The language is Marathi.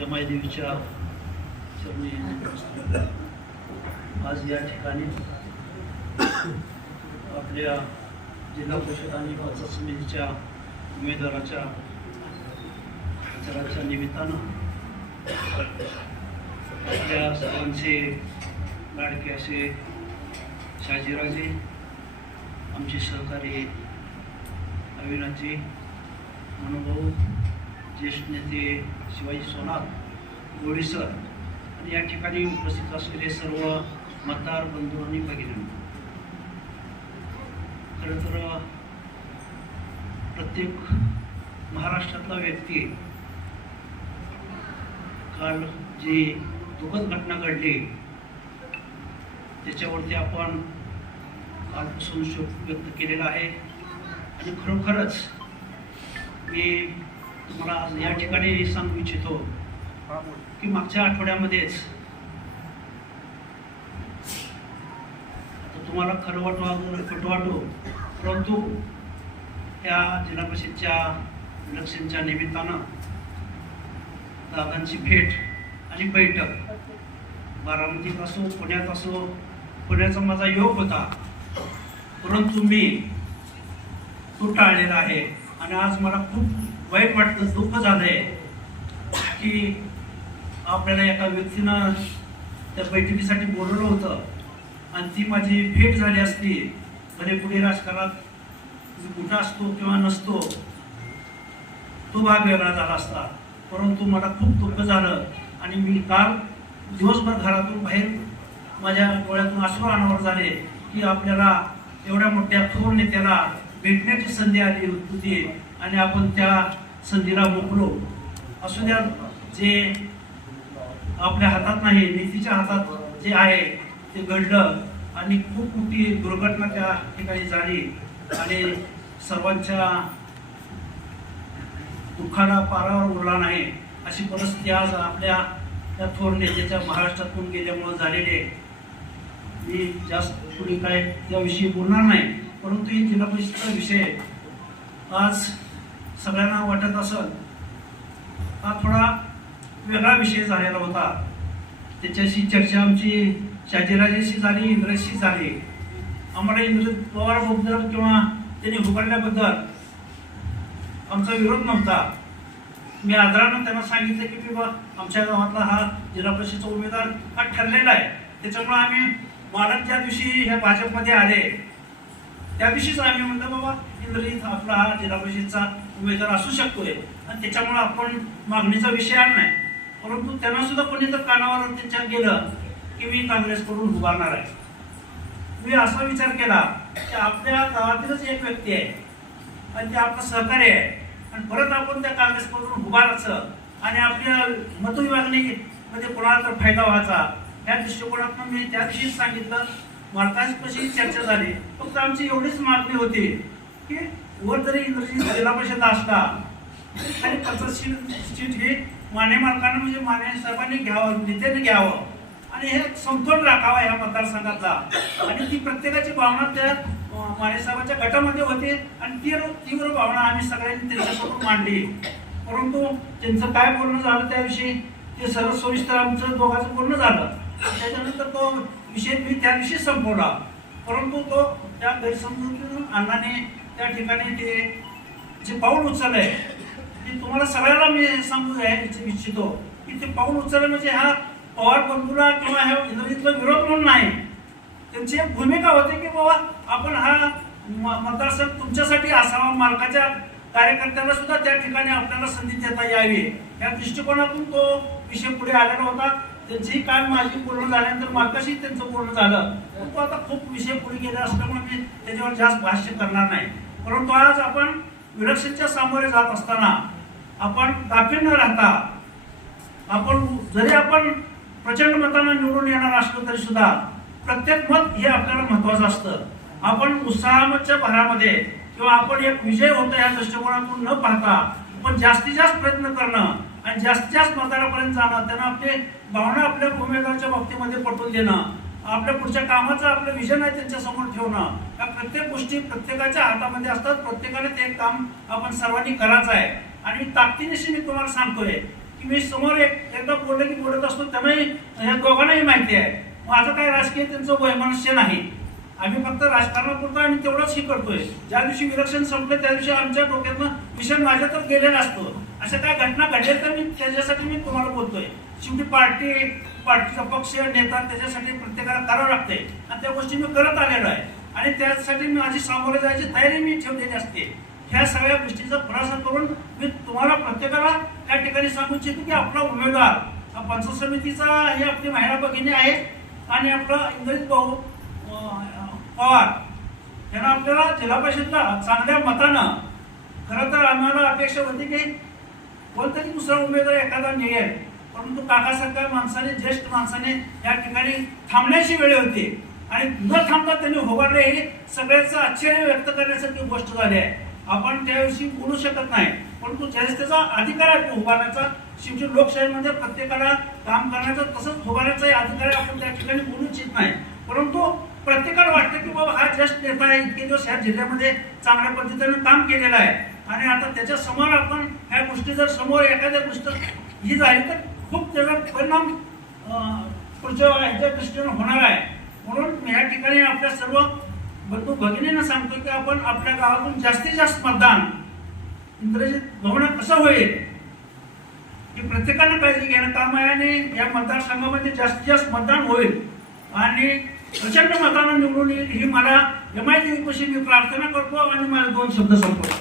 यमादेवीच्या चरणी आज या ठिकाणी आपल्या जिल्हा परिषद आणि पंचायत समितीच्या उमेदवाराच्या प्रचाराच्या निमित्तानं आपल्या सर्वांचे लाडके असे शहाजीराजे आमचे सहकारी अविनाथजी मनोभाऊ ज्येष्ठ नेते शिवाजी सोनार गोडी सर आणि या ठिकाणी उपस्थित असलेले सर्व मतदार बंधू आणि भगिनी खरं तर प्रत्येक महाराष्ट्रातला व्यक्ती काल जी दुःखद घटना घडली त्याच्यावरती आपण कालपासून शोक व्यक्त केलेला आहे. आणि खरोखरच मी तुम्हाला या ठिकाणी सांगू इच्छितो की मागच्या आठवड्यामध्येच आता तुम्हाला खरं वाटो अगोदर खोटं वाटो परंतु त्या जिल्हा परिषदच्या इलेक्शनच्या निमित्तानं दादांची भेट आणि बैठक बारामतीत असो पुण्यात असो पुण्याचा माझा योग होता परंतु मी तो टाळलेला आहे. आणि आज मला खूप वाईट वाटतं दुःख झालंय की आपल्याला एका व्यक्तीनं त्या बैठकीसाठी बोलवलं होतं आणि ती माझी भेट झाली असती. भले पुढे राजकारणात कुठं असतो किंवा नसतो तो भाग वेगळा झाला असता. परंतु मला खूप दुःख झालं आणि मी काल दिवसभर घरातून बाहेर माझ्या डोळ्यातून अश्रू अनावर झाले की आपल्याला एवढ्या मोठ्या थोर नेत्याला भेटण्याची संधी आली होती आणि आपण त्या संधीला मोकलो. असू द्या जे आपल्या हातात नाही नीतीच्या हातात जे आहे ते घडलं आणि खूप मोठी दुर्घटना त्या ठिकाणी झाली. आणि सर्वांच्या दुःखाला पारावर उरला नाही. अशी परिस्थिती आज आपल्या त्या थोर नेत्याच्या महाराष्ट्रातून गेल्यामुळं झालेली आहे. मी जास्त पुढे काय त्याविषयी बोलणार नाही. परंतु ही जिल्हा परिषदचा विषय आज सगळ्यांना वाटत असेल हा थोडा वेगळा विषय झालेला होता. त्याच्याशी चर्चा आमची शाजीराजेशी झाली इंद्रजशी झाली. आम्हाला इंद्र पवारबद्दल किंवा त्यांनी हुकडल्याबद्दल आमचा विरोध नव्हता. मी आदरानं त्यांना सांगितलं की बाबा आमच्या गावातला हा जिल्हा परिषदचा उमेदवार हा ठरलेला आहे. त्याच्यामुळे आम्ही मालक त्या दिवशी ह्या भाजपमध्ये आले. त्याविषयीच आम्ही म्हणलं बाबा इंद्रजित आपला हा जिल्हा परिषदचा उमेदवार असू शकतोय. आणि त्याच्यामुळे आपण मागणीचा विषय आला नाही. परंतु त्यांना सुद्धा कोणी तर कानावर त्यांच्या गेलं की मी काँग्रेसकडून उभारणार आहे. मी असा विचार केला की आपल्या गावातीलच एक व्यक्ती आहे. आणि ते आपलं सहकार्य आहे. आणि परत आपण त्या काँग्रेसकडून उभारायचं आणि आपल्या मतविभागणीमध्ये कोणाला तर फायदा व्हायचा या दृष्टिकोनातून मी त्या दिवशीच सांगितलं मालकांशी चर्चा झाली. फक्त आमची एवढीच मागणी होती की वर जरी इंग्रजी जिल्हा परिषद असता आणि पंचायत सीट हे माने मालकानं म्हणजे माने साहेबांनी घ्यावं नेत्याने घ्यावं. आणि हे समतोल राखावा या मतदारसंघातला. आणि ती प्रत्येकाची भावना त्या माने साहेबांच्या गटामध्ये होती आणि ती तीव्र भावना आम्ही सगळ्यांनी त्यांच्यासमोर मांडली. परंतु त्यांचं काय बोलणं झालं त्याविषयी ते सर्व सविस्तर आमचं दोघांचं बोलणं झालं. त्याच्यानंतर तो विषय मी त्या दिवशी संपवला. परंतु तो त्या गैरसमजुतीतून अण्णाने त्या ठिकाणी ते जे पाऊल उचललंय ते तुम्हाला सगळ्याला मी सांगू द्यायचं इच्छितो की ते पाऊल उचललं म्हणजे हा पवार बंधूला किंवा ह्या इंद्रजितला विरोध म्हणून नाही. त्यांची एक भूमिका होती की बाबा आपण हा म- मतदारसंघ तुमच्यासाठी असावा मालकाच्या कार्यकर्त्यांना सुद्धा त्या ठिकाणी आपल्याला संधी देता यावी. या दृष्टिकोनातून तो विषय पुढे आलेला होता. त्यांचीही काल माझी पूर्ण झाल्यानंतर मालकाशी त्यांचं पूर्ण झालं. पण तो आता खूप विषय पुढे गेला असल्यामुळे म्हणजे मी त्याच्यावर जास्त भाष्य करणार नाही. परंतु आज आपण विलक्षणच्या सामोरे जात असताना आपण गाफील न राहता आपण जरी आपण प्रचंड मतानं निवडून येणार असलो तरी सुद्धा प्रत्येक मत हे आपल्याला महत्वाचं असतं. आपण उत्साहाच्या भरामध्ये किंवा आपण एक विजय होतो या दृष्टिकोनातून न पाहता आपण जास्तीत जास्त प्रयत्न करणं आणि जास्तीत जास्त मतदारापर्यंत जाणं त्यांना आपले भावना आपल्या उमेदवाराच्या बाबतीमध्ये पटवून देणं आपल्या पुढच्या कामाचं आपलं विजन आहे त्यांच्यासमोर ठेवणं या प्रत्येक गोष्टी प्रत्येकाच्या हातामध्ये असतात. प्रत्येकाने ते काम आपण सर्वांनी करायचं आहे. आणि ताकदीनिशी मी तुम्हाला सांगतोय की मी समोर एक एकदा बोलले की बोलत असतो त्यांनाही ह्या दोघांनाही माहिती आहे. माझं काय राजकीय त्यांचं वैमनस्य नाही. आम्ही फक्त राजकारणापुरतं आणि तेवढंच हे करतोय. ज्या दिवशी विलक्षण संपलं त्या दिवशी आमच्या डोक्यातनं विषय माझ्या तर गेलेला असतो. अशा त्या घटना घडल्या तर मी त्याच्यासाठी मी तुम्हाला बोलतोय. शेवटी पार्टी पार्टीचा पक्ष नेता त्याच्यासाठी प्रत्येकाला करावं लागते आणि त्या गोष्टी मी करत आलेलो आहे. आणि त्यासाठी मी माझी सामोरे जायची तयारी मी ठेवलेली असते. ह्या सगळ्या गोष्टीचा खुलासा करून मी तुम्हाला प्रत्येकाला त्या ठिकाणी सांगू इच्छितो की आपला उमेदवार पंच पंचायत समितीचा हे आपली महिला भगिनी आहे. आणि आपला इंद्रजित भाऊ पवार यांना आपल्याला जिल्हा परिषदला चांगल्या मतानं खरं तर आम्हाला अपेक्षा होती की कोणतरी दुसरा उमेदवार एखादा निघेल. परंतु काकासारख्या माणसाने ज्येष्ठ माणसाने या ठिकाणी थांबण्याची वेळ होती. आणि न थांबता त्यांनी होबारले हे सगळ्याचं आश्चर्य व्यक्त करण्यासारखी गोष्ट झाली आहे. आपण त्याविषयी बोलू शकत नाही. परंतु ज्यावेळेस त्याचा अधिकार आहे उभारण्याचा शेवटी लोकशाहीमध्ये प्रत्येकाला काम करण्याचा तसंच उभारण्याचाही अधिकार आहे. आपण त्या ठिकाणी बोलू इच्छित नाही. परंतु प्रत्येकाला वाटतं की बाबा हा ज्येष्ठ नेता आहे इतके दिवस ह्या जिल्ह्यामध्ये चांगल्या पद्धतीने काम केलेलं आहे. आणि आता त्याच्यासमोर आपण ह्या गोष्टी जर समोर एखाद्या गोष्ट ही झाली तर खूप त्याचा परिणाम पुढच्या ह्याच्या दृष्टीनं होणार आहे. म्हणून मी या ठिकाणी आपल्या सर्व बंधू भगिनींना सांगतो की आपण आपल्या गावातून जास्तीत जास्त मतदान इंद्रजित भवन कसं होईल की प्रत्येकानं काळजी घेणं काम आहे आणि या मतदारसंघामध्ये जास्तीत जास्त मतदान होईल. आणि प्रचंड मतानं निवडून येईल ही मला एम आय मी प्रार्थना करतो आणि माझे दोन शब्द संपवतो.